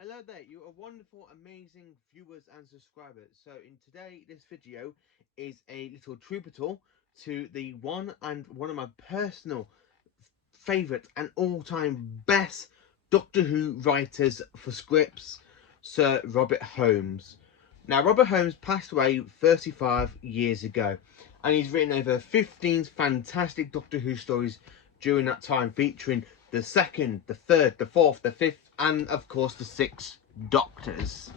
Hello there, you are wonderful, amazing viewers and subscribers. So in today, this video is a little tribute to the one of my personal favourite and all-time best Doctor Who writers for scripts, Sir Robert Holmes. Now, Robert Holmes passed away 35 years ago, and he's written over 15 fantastic Doctor Who stories during that time, featuring the second, the third, the fourth, the fifth, and of course the sixth Doctors.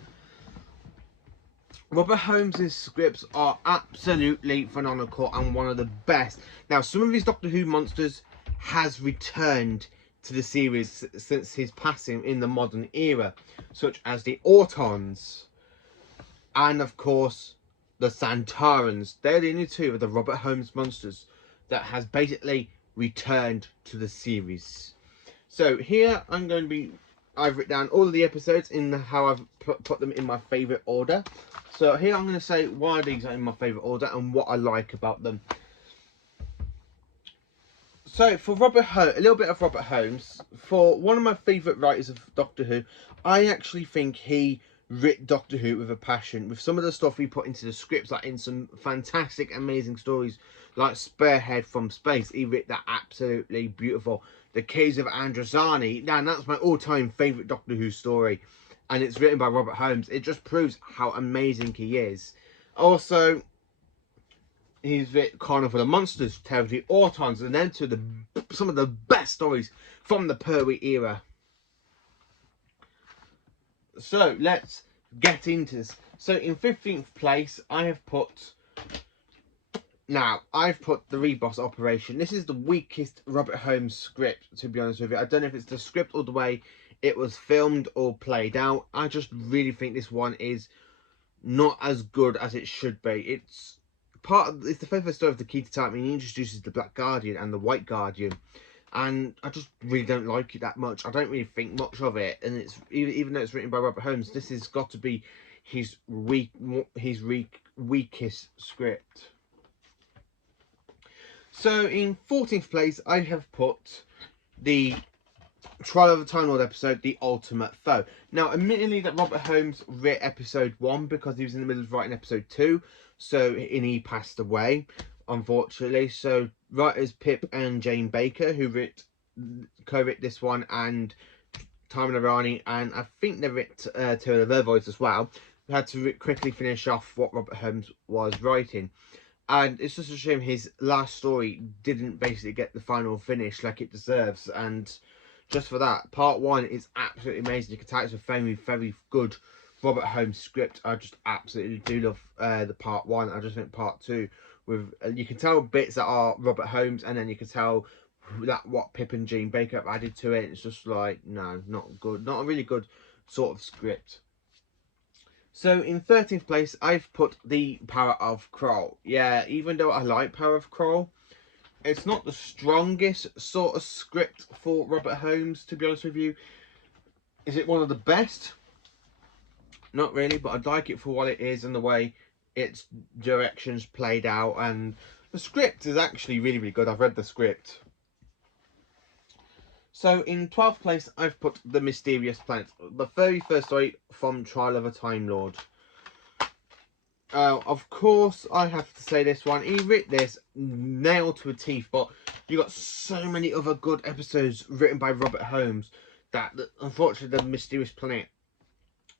Robert Holmes' scripts are absolutely phenomenal and one of the best. Now, some of his Doctor Who monsters has returned to the series since his passing in the modern era, such as the autons and of course the Santarans. They're the only two of the Robert Holmes monsters that has basically returned to the series. So here I've written down all of the episodes in how I've put them in my favourite order. So here I'm going to say why these are in my favourite order and what I like about them. So for a little bit of Robert Holmes, for one of my favourite writers of Doctor Who, I actually think he writ Doctor Who with a passion. With some of the stuff he put into the scripts, like in some fantastic, amazing stories, like Spearhead from Space, he writ that absolutely beautiful. The Caves of Androzani, now that's my all-time favourite Doctor Who story, and it's written by Robert Holmes. It just proves how amazing he is. Also, he's written Carnival of Monsters, Tales of the Autons, and then to some of the best stories from the Pertwee era. So let's get into this. So in 15th place, I've put the Reboss Operation. This is the weakest Robert Holmes script, to be honest with you. I don't know if it's the script or the way it was filmed or played out. I just really think this one is not as good as it should be. It's the favourite story of the Key to Time. He introduces the Black Guardian and the White Guardian, and I just really don't like it that much. I don't really think much of it, and it's even though it's written by Robert Holmes, this has got to be his weakest script. So in 14th place, I have put the Trial of the Time Lord episode, The Ultimate Foe. Now, admittedly, that Robert Holmes wrote episode 1 because he was in the middle of writing episode 2, and he passed away, unfortunately. So writers Pip and Jane Baker, who co-wrote this one, and Time and Arani, and I think they wrote two of the Vervoids as well, had to quickly finish off what Robert Holmes was writing. And it's just a shame his last story didn't basically get the final finish like it deserves. And just for that, part 1 is absolutely amazing. You can tell it's a very, very good Robert Holmes script. I just absolutely do love the part 1. I just think part 2, with you can tell bits that are Robert Holmes, and then you can tell that what Pip and Jane Baker have added to it. It's just like, no, not good. Not a really good sort of script. So in 13th place, I've put The Power of Kroll. Yeah, even though I like Power of Kroll, it's not the strongest sort of script for Robert Holmes, to be honest with you. Is it one of the best? Not really, but I'd like it for what it is and the way its directions played out. And the script is actually really, really good. I've read the script. So in 12th place, I've put The Mysterious Planet, the very first story from Trial of a Time Lord. Of course, I have to say this one. He wrote this nailed to a teeth, but you got so many other good episodes written by Robert Holmes that unfortunately, The Mysterious Planet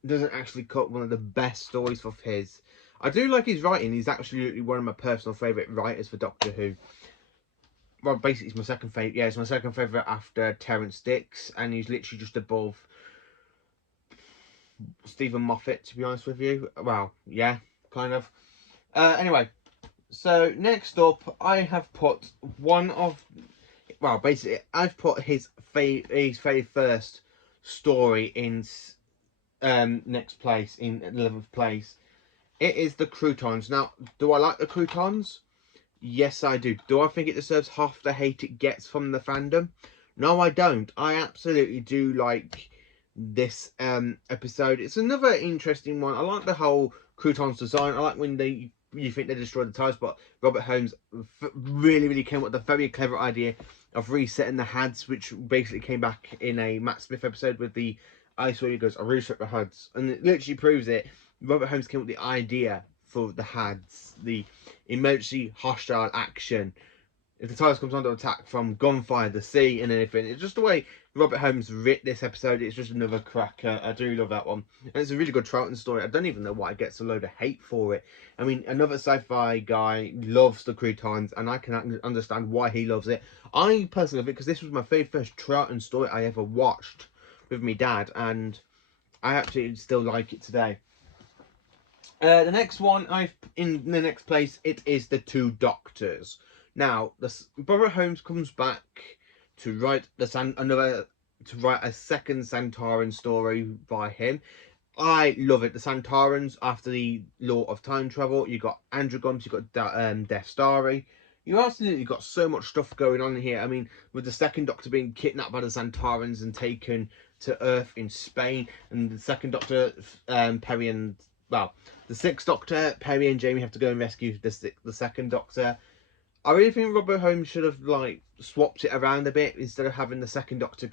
doesn't actually cut one of the best stories of his. I do like his writing. He's actually one of my personal favourite writers for Doctor Who. Well, basically, he's my second favourite. Yeah, he's my second favourite after Terrance Dicks, and he's literally just above Stephen Moffat, to be honest with you. Well, yeah, kind of. Anyway, so next up, I have put basically, I've put his very first story in next place, in 11th place. It is the Croutons. Now, do I like the Croutons? Yes, I do. Do I think it deserves half the hate it gets from the fandom? No, I don't. I absolutely do like this episode. It's another interesting one. I like the whole Croutons design. I like when you think they destroyed the TARDIS, but Robert Holmes really, really came up with a very clever idea of resetting the HADs, which basically came back in a Matt Smith episode with the I swear he goes, I really respect the HUDs. And it literally proves it. Robert Holmes came up with the idea for the HUDs, the emergency hostile action. If the TARDIS comes under attack from gunfire, the sea, and anything. It's just the way Robert Holmes writ this episode. It's just another cracker. I do love that one. And it's a really good Troughton story. I don't even know why it gets a load of hate for it. I mean, another sci-fi guy loves the croutons, and I can understand why he loves it. I personally love it because this was my very first Troughton story I ever watched with my dad, and I actually still like it today. The next one, in the next place, it is the Two Doctors. Now, Robert Holmes comes back to write a second Santoran story by him. I love it. The Santorans, after the law of time travel, you got androgons, you got Death Starry. You absolutely got so much stuff going on here. I mean, with the second Doctor being kidnapped by the Santorans and taken to Earth in Spain, and the second Doctor, Perry and the sixth Doctor, Perry and Jamie have to go and rescue the second Doctor. I really think Robert Holmes should have swapped it around a bit instead of having the second Doctor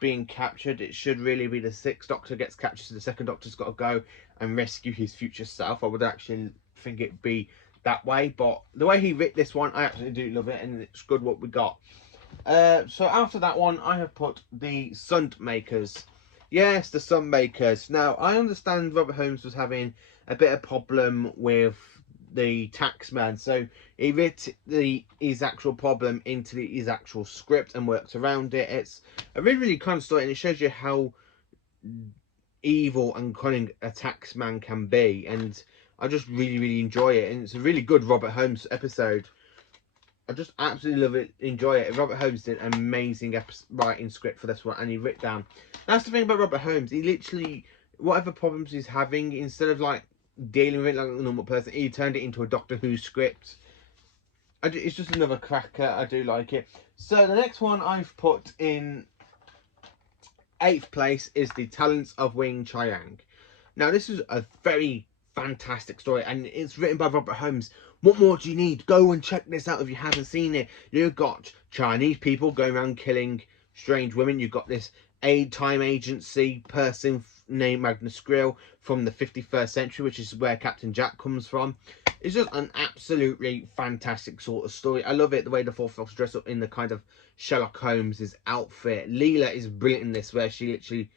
being captured. It should really be the sixth Doctor gets captured, so the second Doctor's got to go and rescue his future self. I would actually think it'd be that way, but the way he writ this one, I absolutely do love it, and it's good what we got. So after that one, I have put the Sunmakers. Yes, the Sunmakers. Now, I understand Robert Holmes was having a bit of problem with the taxman, so he writ his actual problem into his actual script and worked around it. It's a really, really kind of story, and it shows you how evil and cunning a taxman can be, and I just really, really enjoy it, and it's a really good Robert Holmes episode. I just absolutely love it, enjoy it. Robert Holmes did an amazing writing script for this one, and he writ down. That's the thing about Robert Holmes. He literally, whatever problems he's having, instead of dealing with it like a normal person, he turned it into a Doctor Who script. It's just another cracker. I do like it. So the next one I've put in 8th place is The Talents of wingchun. Now, this is a very fantastic story, and it's written by Robert Holmes. What more do you need? Go and check this out if you haven't seen it. You've got Chinese people going around killing strange women. You've got this time agency person named Magnus Grill from the 51st century, which is where Captain Jack comes from. It's just an absolutely fantastic sort of story. I love it, the way the fourth Doctor dressed up in the kind of Sherlock Holmes' outfit. Leela is brilliant in this, where she literally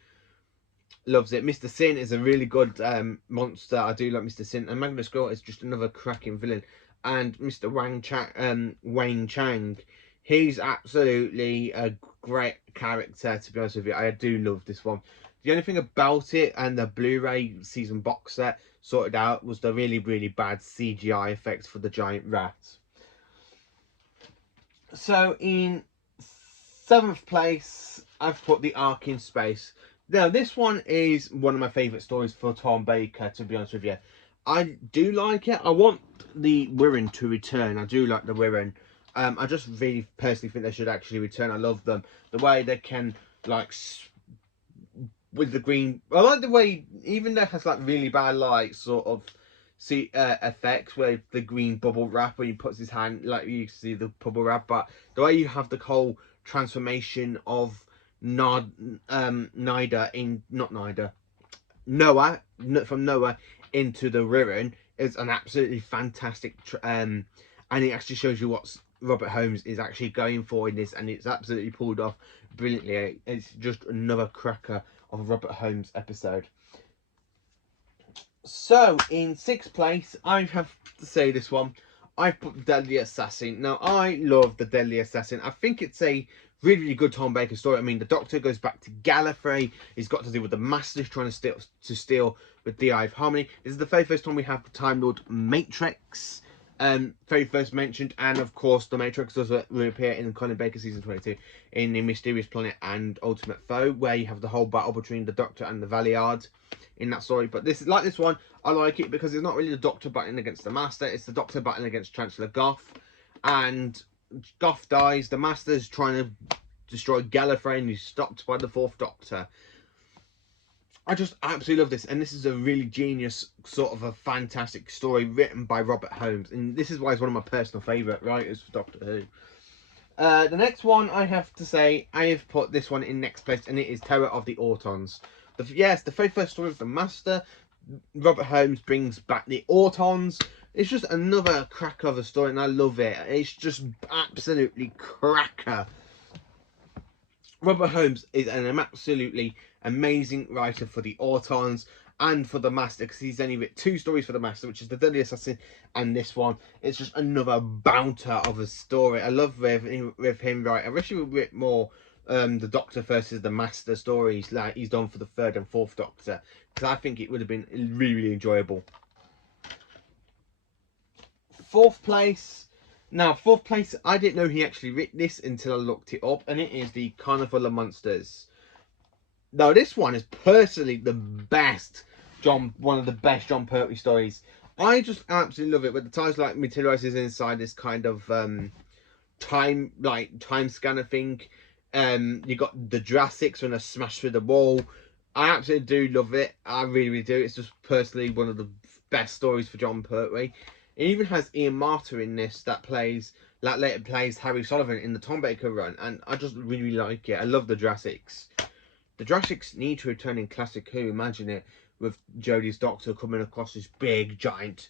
loves it. Mr. Sin is a really good monster. I do like Mr. Sin, and Magnus Grill is just another cracking villain. And Mr. Wayne Chang, he's absolutely a great character, to be honest with you. I do love this one. The only thing about it, and the Blu-ray season box set sorted out, was the really, really bad CGI effects for the giant rat. So in 7th place, I've put The Ark in Space. Now, this one is one of my favourite stories for Tom Baker, to be honest with you. I do like it. I want the Wirren to return. I do like the Wirren. I just really personally think they should actually return. I love them. The way they can, with the green... I like the way, even though it has, really bad, sort of effects, where the green bubble wrap, where he puts his hand, you see the bubble wrap, but the way you have the whole transformation of Noah from Noah into the Wirren is an absolutely fantastic and it actually shows you what Robert Holmes is actually going for in this, and it's absolutely pulled off brilliantly. It's just another cracker of a Robert Holmes episode. So in 6th place, I have to say this one, I've put Deadly Assassin. Now, I love the Deadly Assassin. I think it's a really, really good Tom Baker story. I mean, the Doctor goes back to Gallifrey. He's got to deal with the Masters trying to steal with the Eye of Harmony. This is the very first time we have the Time Lord Matrix, very first mentioned, and of course the Matrix does reappear in Colin Baker season 22 in The Mysterious Planet and Ultimate Foe, where you have the whole battle between the Doctor and the Valiard in that story. But this one, I like it because it's not really the Doctor battling against the Master, it's the Doctor battling against Chancellor Goff, and Goff dies, the Master's trying to destroy Gallifrey, and he's stopped by the 4th Doctor. I just absolutely love this, and this is a really genius, sort of a fantastic story written by Robert Holmes, and this is why he's one of my personal favourite writers for Doctor Who. The next one I have to say, I have put this one in next place, and it is Terror of the Autons. Yes, the very first story of the Master. Robert Holmes brings back the autons. It's just another cracker of a story, and I love it. It's just absolutely cracker. Robert Holmes is an absolutely amazing writer for the autons and for the Master, because he's only written 2 stories for the Master, which is The Deadly Assassin and this one. It's just another bouncer of a story. I love with him right. I wish he would write more the Doctor versus the Master stories like he's done for the 3rd and 4th Doctor, because I think it would have been really, really enjoyable. 4th place. Now, 4th place, I didn't know he actually wrote this until I looked it up, and it is the Carnival of Monsters. Now, this one is personally the best one of the best Jon Pertwee stories. I just absolutely love it, but the times like materializes inside this kind of time scanner thing. You got the Jurassics when I smash through the wall. I absolutely do love it. I really, really do. It's just personally one of the best stories for Jon Pertwee. It even has Ian Marter in this that later plays Harry Sullivan in the Tom Baker run, and I just really, really like it. I love the Jurassics. The Jurassics need to return in Classic Who. Imagine it with Jodie's Doctor coming across this big, giant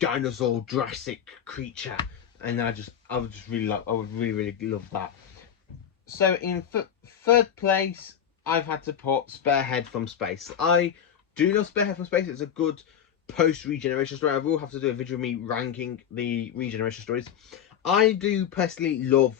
dinosaur Jurassic creature, and I would really, really love that. So in 3rd place, I've had to put Spearhead from Space. I do love Spearhead from Space. It's a good post-regeneration story. I will have to do a video of me ranking the regeneration stories. I do personally love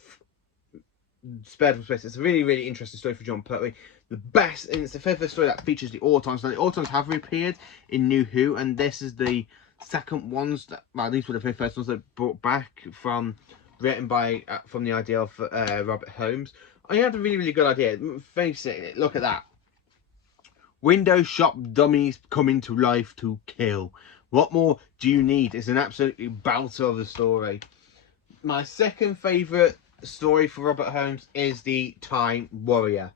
Spearhead from Space. It's a really, really interesting story for Jon Pertwee. The best, and it's the first story that features the Autons. Now, the Autons have reappeared in New Who, and this is the second ones that, well, these were the very first ones that brought back from the idea of Robert Holmes. I had a really, really good idea. Face it, look at that. Window shop dummies coming to life to kill. What more do you need? It's an absolutely belter of a story. My second favourite story for Robert Holmes is the Time Warrior.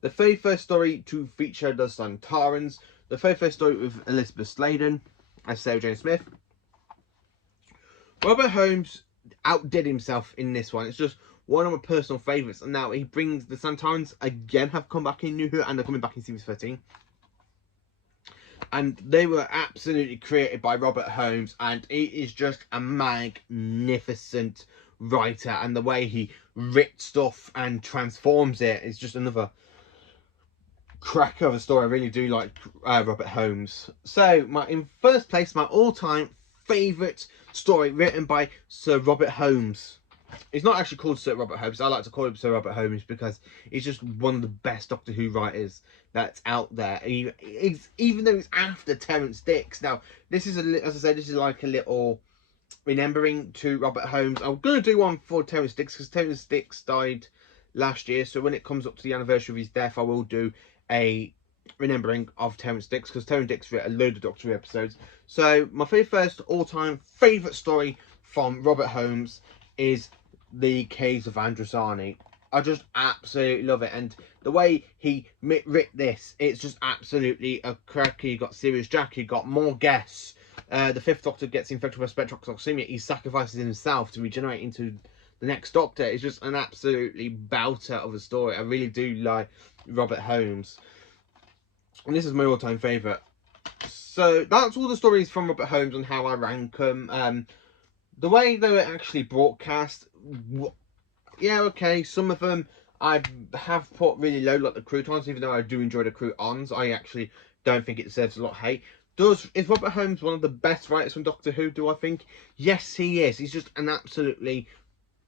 The very first story to feature the Santarans. The very first story with Elizabeth Sladen as Sarah Jane Smith. Robert Holmes outdid himself in this one. It's just one of my personal favourites. And now he brings the Santarans again, have come back in New Who, and they're coming back in series 13. And they were absolutely created by Robert Holmes, and he is just a magnificent writer, and the way he writes stuff and transforms it is just another cracker of a story. I really do like Robert Holmes. So in 1st place, my all-time favourite story written by Sir Robert Holmes. It's not actually called Sir Robert Holmes. I like to call him Sir Robert Holmes because he's just one of the best Doctor Who writers that's out there. Even though it's after Terrance Dicks. Now, this is, as I said, this is like a little remembering to Robert Holmes. I'm going to do one for Terrance Dicks because Terrance Dicks died last year. So when it comes up to the anniversary of his death, I will do a remembering of Terrance Dicks, because Terrance Dicks wrote a load of Doctor Who episodes. So my very first all-time favourite story from Robert Holmes is The Caves of Androzani. I just absolutely love it, and the way he writ this, it's just absolutely a cracker. You got Sirius Jack, you got more guests. The 5th Doctor gets infected with spectroxoxemia. He sacrifices himself to regenerate into the next Doctor. It's just an absolutely belter of a story. I really do like Robert Holmes, and this is my all-time favourite. So that's all the stories from Robert Holmes and how I rank them. The way they were actually broadcast, yeah, okay, some of them I have put really low, like the croutons, even though I do enjoy the croutons. I actually don't think it deserves a lot of hate. Is Robert Holmes one of the best writers from Doctor Who, do I think? Yes, he is. He's just an absolutely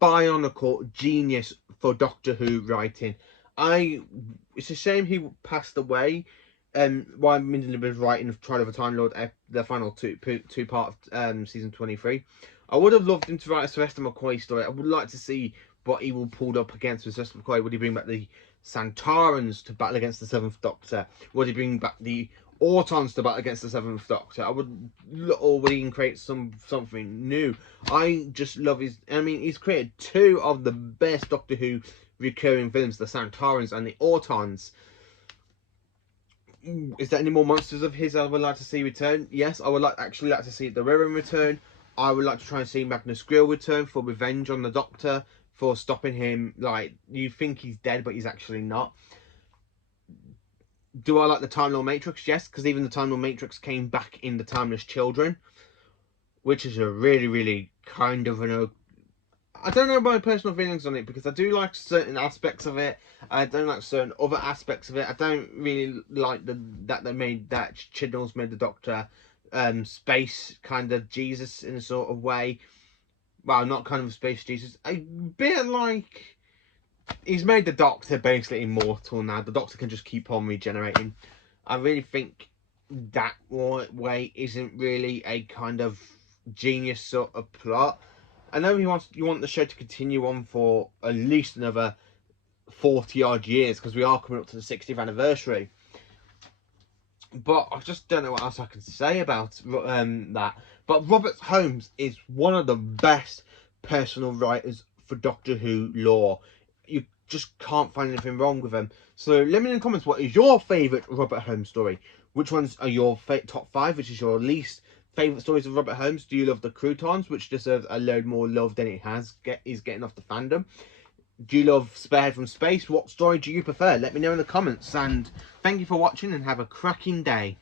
bionicle genius for Doctor Who writing. It's a shame he passed away. While I'm in the middle of writing Trial of a Time Lord, the final two part of season 23. I would have loved him to write a Sylvester McCoy story. I would like to see what he will pull up against Sylvester McCoy. Would he bring back the Santarans to battle against the 7th Doctor? Would he bring back the Autons to battle against the 7th Doctor? Or would he create something new? I just love he's created 2 of the best Doctor Who recurring villains, the Santarans and the Autons. Is there any more monsters of his I would like to see return? Yes, I would actually like to see the Reverend return. I would like to try and see Magnus Grill return for revenge on the Doctor for stopping him. Like, you think he's dead, but he's actually not. Do I like the Time Lord Matrix? Yes, because even the Time Lord Matrix came back in the Timeless Children, which is a really, really kind of an... I don't know my personal feelings on it, because I do like certain aspects of it. I don't like certain other aspects of it. I don't really like that Chibnall's made the Doctor space kind of Jesus in a sort of way. Well, not kind of space Jesus. A bit like he's made the Doctor basically immortal now. The Doctor can just keep on regenerating. I really think that way isn't really a kind of genius sort of plot. I know you want the show to continue on for at least another 40 odd years, because we are coming up to the 60th anniversary. But I just don't know what else I can say about that. But Robert Holmes is one of the best personal writers for Doctor Who lore. You just can't find anything wrong with him. So let me know in the comments, what is your favourite Robert Holmes story? Which ones are your top 5? Which is your least favourite stories of Robert Holmes? Do you love the croutons, which deserves a load more love than it is getting off the fandom? Do you love Sparehead from Space? What story do you prefer? Let me know in the comments, and thank you for watching, and have a cracking day.